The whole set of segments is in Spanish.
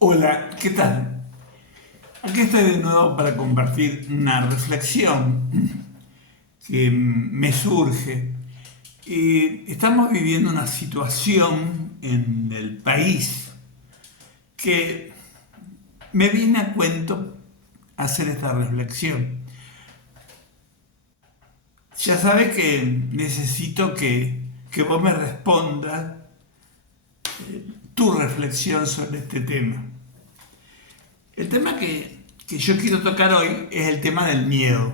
Hola, ¿qué tal? Aquí estoy de nuevo para compartir una reflexión que me surge. Estamos viviendo una situación en el país que me viene a cuento hacer esta reflexión. Ya sabes que necesito que vos me respondas tu reflexión sobre este tema. El tema que yo quiero tocar hoy es el tema del miedo.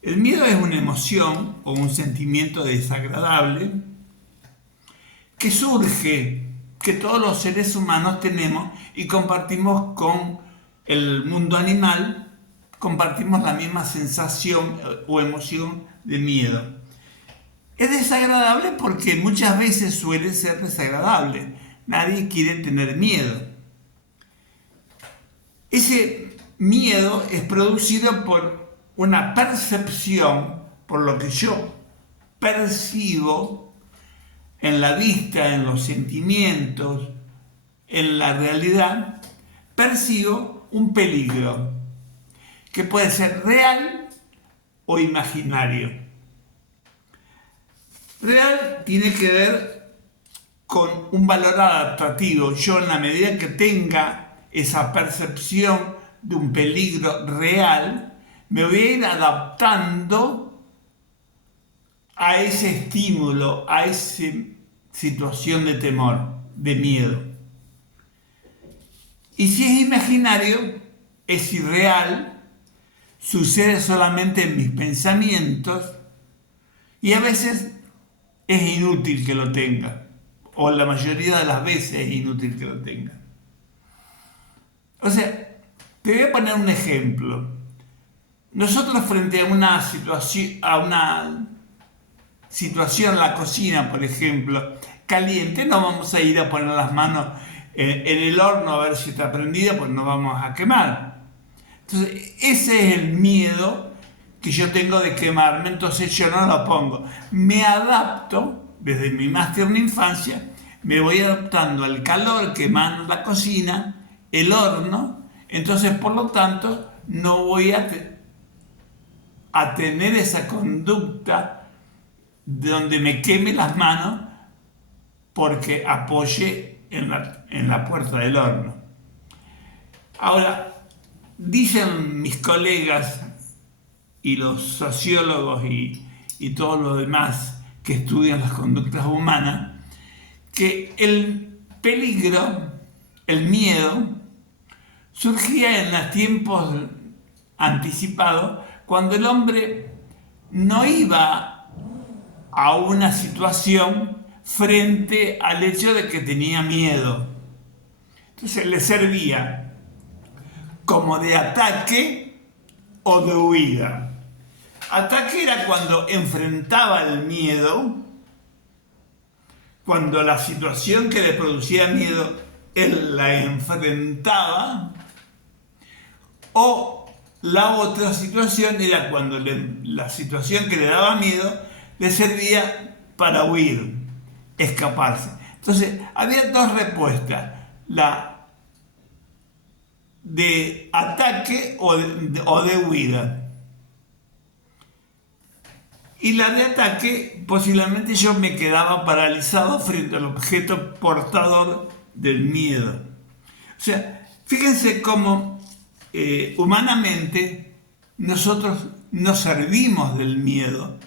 El miedo es una emoción o un sentimiento desagradable que surge, que todos los seres humanos tenemos y compartimos con el mundo animal, compartimos la misma sensación o emoción de miedo. Es desagradable porque muchas veces suele ser desagradable. Nadie quiere tener miedo. Ese miedo es producido por una percepción, por lo que yo percibo en la vista, en los sentimientos, en la realidad, percibo un peligro que puede ser real o imaginario. Real tiene que ver con un valor adaptativo. Yo, en la medida que tenga esa percepción de un peligro real, me voy a ir adaptando a ese estímulo, a esa situación de temor, de miedo. Y si es imaginario, es irreal, sucede solamente en mis pensamientos y a veces es inútil que lo tenga, o la mayoría de las veces es inútil que lo tenga. O sea, te voy a poner un ejemplo. Nosotros frente a una situación en la cocina, por ejemplo, caliente, no vamos a ir a poner las manos en el horno a ver si está prendida, pues nos vamos a quemar. Entonces, ese es el miedo que yo tengo de quemarme, entonces yo no lo pongo. Me adapto, desde mi más tierna infancia, me voy adaptando al calor que emana la cocina, el horno, entonces por lo tanto no voy a tener esa conducta de donde me queme las manos porque apoye en la puerta del horno. Ahora, dicen mis colegas y los sociólogos y todos los demás que estudian las conductas humanas, que el peligro, el miedo, surgía en los tiempos anticipados cuando el hombre no iba a una situación frente al hecho de que tenía miedo. Entonces le servía como de ataque o de huida. Ataque era cuando enfrentaba el miedo, cuando la situación que le producía miedo, él la enfrentaba, o la otra situación era cuando la situación que le daba miedo le servía para huir, escaparse. Entonces, había dos respuestas, la de ataque o de huida. Y la de ataque, posiblemente yo me quedaba paralizado frente al objeto portador del miedo. O sea, fíjense cómo humanamente nosotros nos servimos del miedo.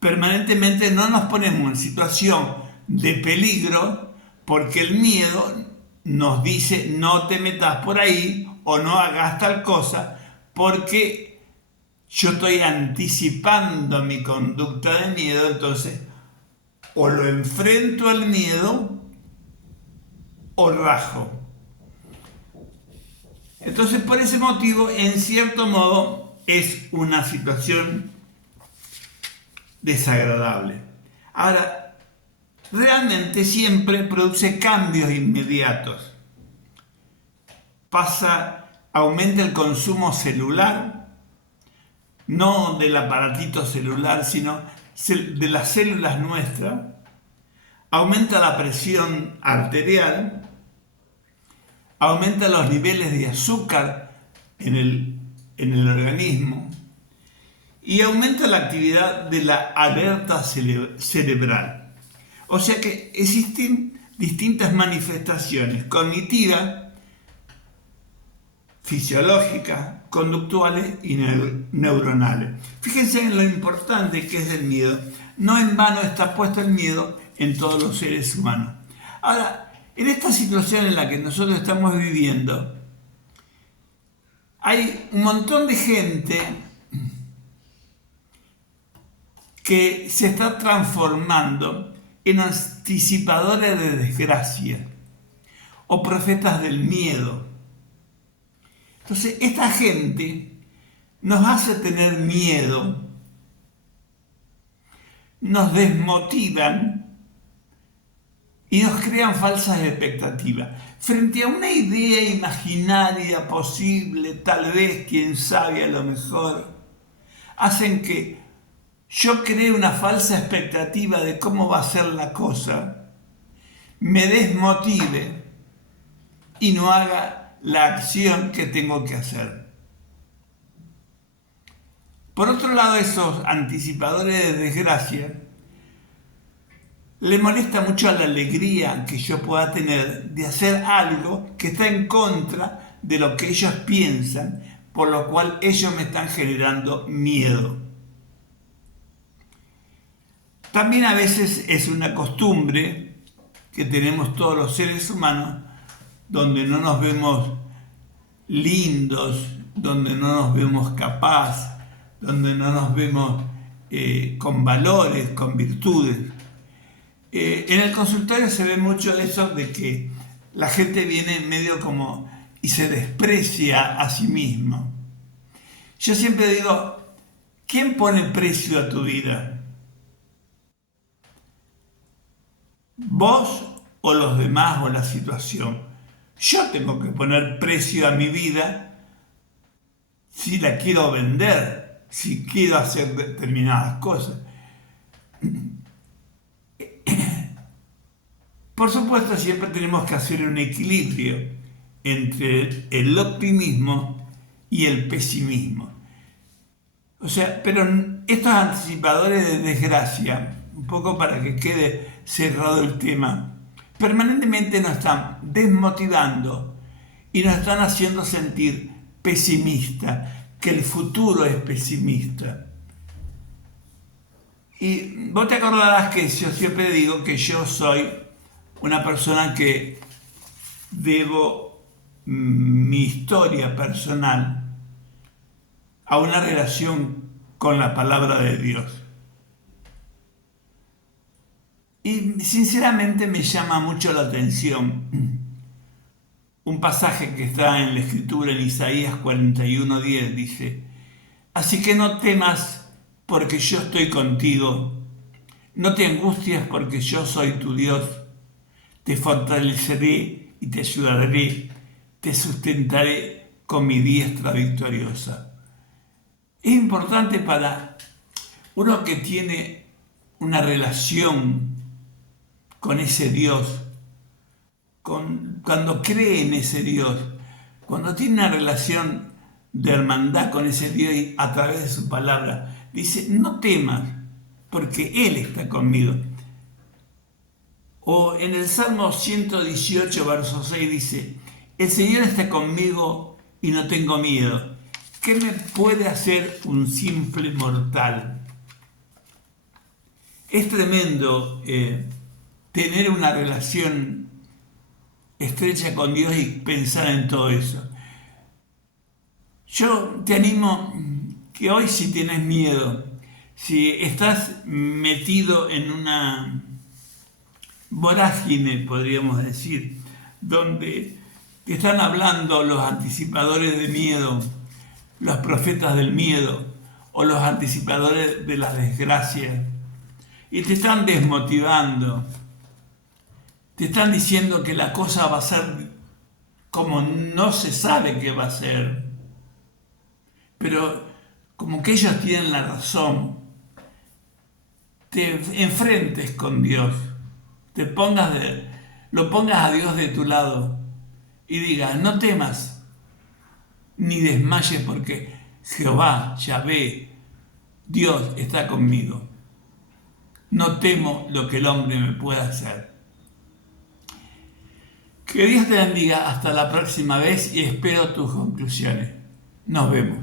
Permanentemente no nos ponemos en situación de peligro porque el miedo nos dice no te metas por ahí o no hagas tal cosa porque yo estoy anticipando mi conducta de miedo, entonces o lo enfrento al miedo o rajo. Entonces, por ese motivo, en cierto modo, es una situación desagradable. Ahora, realmente siempre produce cambios inmediatos. Aumenta el consumo celular, no del aparatito celular, sino de las células nuestras. aumenta la presión arterial, aumenta los niveles de azúcar en el organismo y aumenta la actividad de la alerta cerebral. O sea que existen distintas manifestaciones cognitivas, fisiológicas, conductuales y neuronales. Fíjense en lo importante que es el miedo. No en vano está puesto el miedo en todos los seres humanos. Ahora, en esta situación en la que nosotros estamos viviendo, hay un montón de gente que se está transformando en anticipadores de desgracia o profetas del miedo. Entonces, esta gente nos hace tener miedo, nos desmotivan y nos crean falsas expectativas. Frente a una idea imaginaria, posible, tal vez, quién sabe, a lo mejor, hacen que yo cree una falsa expectativa de cómo va a ser la cosa, me desmotive y no haga la acción que tengo que hacer. Por otro lado, esos anticipadores de desgracia le molesta mucho la alegría que yo pueda tener de hacer algo que está en contra de lo que ellos piensan, por lo cual ellos me están generando miedo. También a veces es una costumbre que tenemos todos los seres humanos, donde no nos vemos lindos, donde no nos vemos capaces, donde no nos vemos con valores, con virtudes. En el consultorio se ve mucho eso de que la gente viene medio como y se desprecia a sí mismo. Yo siempre digo, ¿quién pone precio a tu vida? ¿Vos o los demás o la situación? Yo tengo que poner precio a mi vida si la quiero vender, si quiero hacer determinadas cosas. Por supuesto, siempre tenemos que hacer un equilibrio entre el optimismo y el pesimismo. O sea, pero estos anticipadores de desgracia, un poco para que quede cerrado el tema, permanentemente nos están desmotivando y nos están haciendo sentir pesimistas, que el futuro es pesimista. Y vos te acordarás que yo siempre digo que yo soy una persona que debo mi historia personal a una relación con la palabra de Dios. Y sinceramente me llama mucho la atención un pasaje que está en la Escritura en Isaías 41:10, dice: así que no temas porque yo estoy contigo, no te angusties porque yo soy tu Dios, te fortaleceré y te ayudaré, te sustentaré con mi diestra victoriosa. Es importante para uno que tiene una relación con ese Dios, cuando cree en ese Dios, cuando tiene una relación de hermandad con ese Dios y a través de su palabra, dice, no temas, porque Él está conmigo. O en el Salmo 118, verso 6 dice, el Señor está conmigo y no tengo miedo. ¿Qué me puede hacer un simple mortal? Es tremendo tener una relación estrecha con Dios y pensar en todo eso. Yo te animo que hoy, si tienes miedo, si estás metido en una vorágine, podríamos decir, donde te están hablando los anticipadores de miedo, los profetas del miedo o los anticipadores de las desgracias, y te están desmotivando, te están diciendo que la cosa va a ser como no se sabe qué va a ser, pero como que ellos tienen la razón, te enfrentes con Dios, lo pongas a Dios de tu lado y digas, no temas ni desmayes porque Jehová, Yahvé, Dios está conmigo. No temo lo que el hombre me pueda hacer. Que Dios te bendiga hasta la próxima vez y espero tus conclusiones. Nos vemos.